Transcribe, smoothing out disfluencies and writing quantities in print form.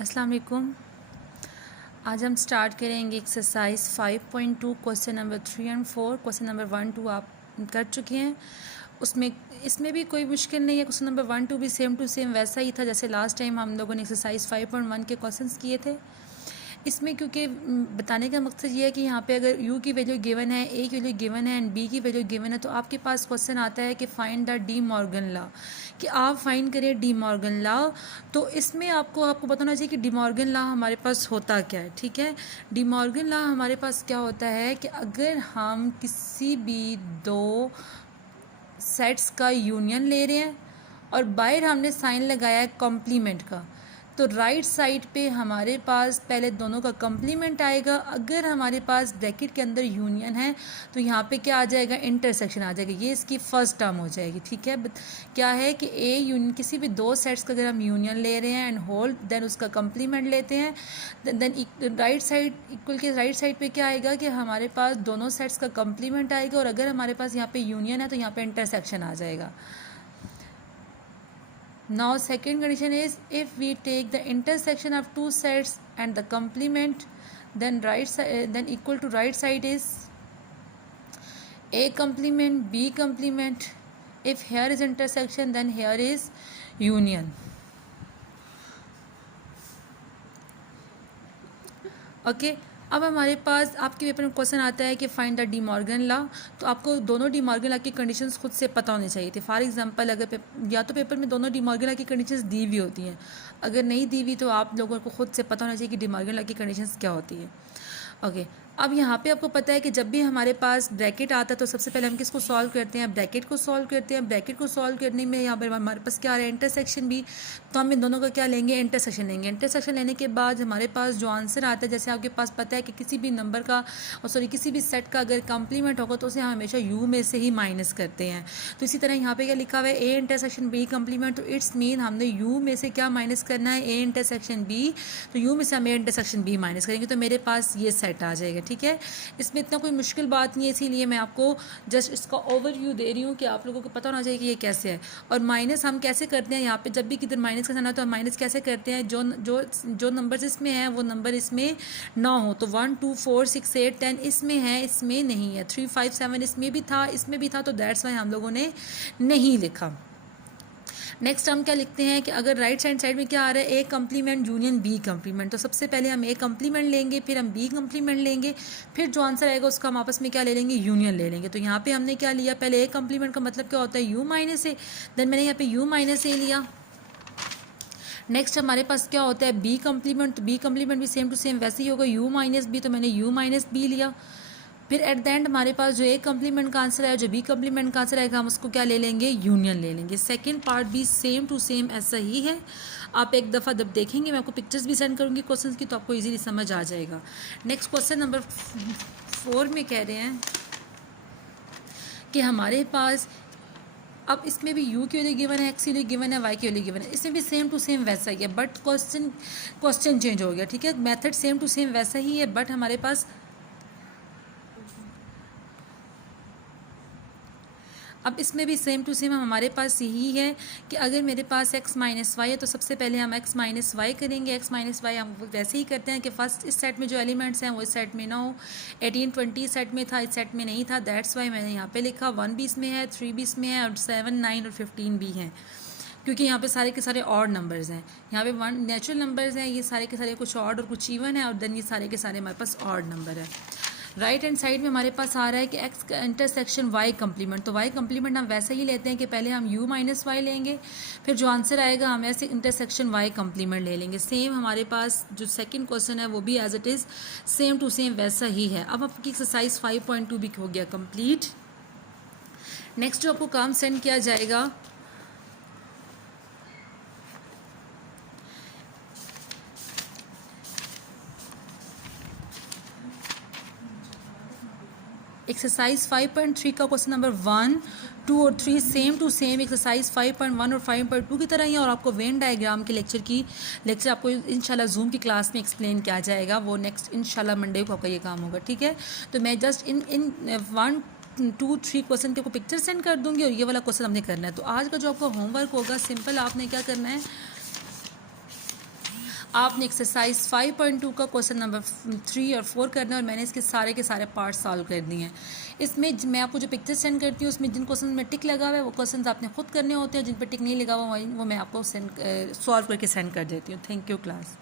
अस्सलाम वालेकुम। आज हम स्टार्ट करेंगे exercise 5.2 question number 3 and 4। Question number 1 2 आप कर चुके हैं। उसमें इसमें भी कोई मुश्किल नहीं है। क्वेश्चन नंबर 1 2 भी सेम टू सेम वैसा ही था जैसे लास्ट टाइम हम लोगों ने एक्सरसाइज 5.1 के क्वेश्चंस किए थे। इसमें क्योंकि बताने का मकसद ये है कि यहाँ पे अगर u की वैल्यू गिवन है, a की वैल्यू गिवन है एंड b की वैल्यू गिवन है, तो आपके पास क्वेश्चन आता है कि find the De Morgan law, कि आप फाइंड करें डी मॉर्गन लॉ। तो इसमें आपको बताना चाहिए कि डी मॉर्गन लॉ हमारे पास होता क्या है। ठीक है, डी मॉर्गन लॉ हमारे पास क्या होता है कि अगर हम किसी भी दो सेट्स का यूनियन ले रहे हैं और बाहर हमने साइन लगाया है कॉम्प्लीमेंट का, तो राइट साइड पे हमारे पास पहले दोनों का कॉम्प्लीमेंट आएगा। अगर हमारे पास ब्रैकेट के अंदर यूनियन है तो यहाँ पे क्या आ जाएगा, इंटरसेक्शन आ जाएगा। ये इसकी फर्स्ट टर्म हो जाएगी। ठीक है, क्या है कि ए यूनियन, किसी भी दो सेट्स का अगर हम यूनियन ले रहे हैं एंड होल देन उसका कॉम्प्लीमेंट लेते हैं, देन राइट साइड इक्वल के राइट साइड पे क्या आएगा कि हमारे पास दोनों सेट्स का कॉम्प्लीमेंट आएगा। और अगर हमारे पास यहाँ पे यूनियन है तो यहाँ पे इंटरसेक्शन आ जाएगा। Now second condition is if we take the intersection of two sets and the complement, then then equal to right side is A complement B complement. If here is intersection then here is union. Okay, अब हमारे पास आपके paper में question आता है कि find the De Morgan law. तो आपको दोनों डी मॉर्गन लॉ की कंडीशंस खुद से पता होनी चाहिए थी। फॉर एग्जांपल अगर या तो पेपर में दोनों डी मॉर्गन लॉ की कंडीशंस दी हुई होती हैं, अगर नहीं दी हुई तो आप लोगों को खुद से पता होना चाहिए कि डी मॉर्गन लॉ की कंडीशंस क्या होती है। ओके, अब यहाँ पे आपको पता है कि जब भी हमारे पास ब्रैकेट आता है तो सबसे पहले हम किसको सॉल्व करते हैं, ब्रैकेट को सॉल्व करते हैं। ब्रैकेट को सॉल्व करने में यहाँ पर हमारे पास क्या आ रहा है, इंटरसेक्शन भी, तो हम इन दोनों का क्या लेंगे, इंटरसेक्शन लेंगे। इंटरसेक्शन लेने के बाद हमारे पास जो आंसर आता है, जैसे आपके पास पता है कि किसी भी नंबर का किसी भी सेट का अगर कॉम्प्लीमेंट होगा तो उसे हम हमेशा यू में से ही माइनस करते हैं। तो इसी तरह यहाँ पे क्या लिखा हुआ है, ए इंटरसेक्शन बी कॉम्प्लीमेंट, तो इट्स मीन हमने यू में से क्या माइनस करना है, ए इंटरसेक्शन बी। तो यू में से हम ए इंटरसेक्शन बी माइनस करेंगे तो मेरे पास ये सेट आ जाएगा। ठीक है, इसमें इतना कोई मुश्किल बात नहीं है, इसीलिए मैं आपको जस्ट इसका ओवरव्यू दे रही हूँ कि आप लोगों को पता होना चाहिए कि ये कैसे है। और माइनस हम कैसे करते हैं, यहाँ पे जब भी किधर माइनस का साइन हो तो हम माइनस कैसे करते हैं, जो नंबर्स इसमें हैं वो नंबर इसमें ना हो। तो 1 2 4 6 8 10 इसमें है, इसमें नहीं है। 3 5 7 इसमें भी था, इसमें भी था, तो दैट्स वाई हम लोगों ने नहीं लिखा। नेक्स्ट हम क्या लिखते हैं कि अगर राइट हैंड साइड में क्या आ रहा है, A complement union B complement, तो सबसे पहले हम ए कम्प्लीमेंट लेंगे, फिर हम बी कम्प्लीमेंट लेंगे, फिर जो आंसर आएगा उसका हम आपस में क्या ले लेंगे, यूनियन ले लेंगे। तो यहाँ पे हमने क्या लिया, पहले ए कम्प्लीमेंट का मतलब क्या होता है, यू माइनस ए, देन मैंने यहाँ पे यू माइनस ए लिया। नेक्स्ट हमारे पास क्या होता है, बी कम्प्लीमेंट, तो बी कम्प्लीमेंट भी सेम टू सेम वैसे ही होगा, यू माइनस बी, तो मैंने यू माइनस बी लिया। फिर एट द एंड हमारे पास जो ए कम्प्लीमेंट का आंसर है, जो बी कम्प्लीमेंट का आंसर आएगा, हम उसको क्या ले लेंगे, यूनियन ले लेंगे। सेकंड पार्ट भी सेम टू सेम ऐसा ही है। आप एक दफ़ा जब देखेंगे, मैं आपको पिक्चर्स भी सेंड करूँगी क्वेश्चंस की, तो आपको इजीली समझ आ जाएगा। नेक्स्ट क्वेश्चन नंबर 4 में कह रहे हैं कि हमारे पास अब इसमें भी u की वैल्यू गिवन है, x की वैल्यू गिवन है, y की वैल्यू गिवन है। इसमें भी सेम टू सेम वैसा ही है, बट क्वेश्चन चेंज हो गया। ठीक है, मेथड सेम टू सेम वैसा ही है, बट हमारे पास अब इसमें भी सेम टू सेम हमारे पास यही है कि अगर मेरे पास x माइनस वाई है तो सबसे पहले हम x माइनस वाई करेंगे। x माइनस वाई हम वैसे ही करते हैं कि फर्स्ट इस सेट में जो एलिमेंट्स हैं वो इस सेट में ना हो। 18 20 सेट में था, इस सेट में नहीं था, दैट्स वाई मैंने यहाँ पे लिखा 1 भी इसमें है, 3 भी इसमें है, और 7 9 और 15 भी हैं, क्योंकि यहाँ पे सारे के सारे ऑड नंबर्स हैं। यहाँ पे 1 नेचुरल नंबर्स हैं, ये सारे के सारे कुछ ऑड और कुछ इवन है, और देन ये सारे के सारे हमारे पास ऑड नंबर है। राइट हैंड साइड में हमारे पास आ रहा है कि एक्स का इंटरसेक्शन वाई कम्प्लीमेंट, तो वाई कम्प्लीमेंट हम वैसे ही लेते हैं कि पहले हम यू माइनस वाई लेंगे, फिर जो आंसर आएगा हम ऐसे इंटरसेक्शन वाई कम्प्लीमेंट ले लेंगे। सेम हमारे पास जो सेकंड क्वेश्चन है वो भी as it is same to same वैसा ही है। अब आपकी एक्सरसाइज 5.2 भी हो गया कंप्लीट। नेक्स्ट जो आपको काम सेंड किया जाएगा, एक्सरसाइज 5.3 का क्वेश्चन नंबर 1 2 और 3 सेम टू सेम एक्सरसाइज 5.1 और 5.2 की तरह ही है। और आपको वेन डायग्राम के लेक्चर आपको इंशाल्लाह जूम की क्लास में एक्सप्लेन किया जाएगा, वो नेक्स्ट इंशाल्लाह मंडे को आपका ये काम होगा। ठीक है, तो मैं जस्ट इन 1 2 3 क्वेश्चन के आपको पिक्चर सेंड कर दूंगी और ये वाला क्वेश्चन हमने करना है। तो आज का जो आपका होमवर्क होगा, सिंपल आपने क्या करना है, आपने एक्सरसाइज 5.2 का क्वेश्चन नंबर 3 और 4 करना है और मैंने इसके सारे के सारे पार्ट सॉल्व कर दिए हैं। इसमें मैं आपको जो पिक्चर सेंड करती हूँ उसमें जिन क्वेश्चन में टिक लगा हुआ है वो क्वेश्चन आपने खुद करने होते हैं, जिन पर टिक नहीं लगा हुआ वो मैं आपको सॉल्व करके सेंड कर देती हूँ। Thank you class.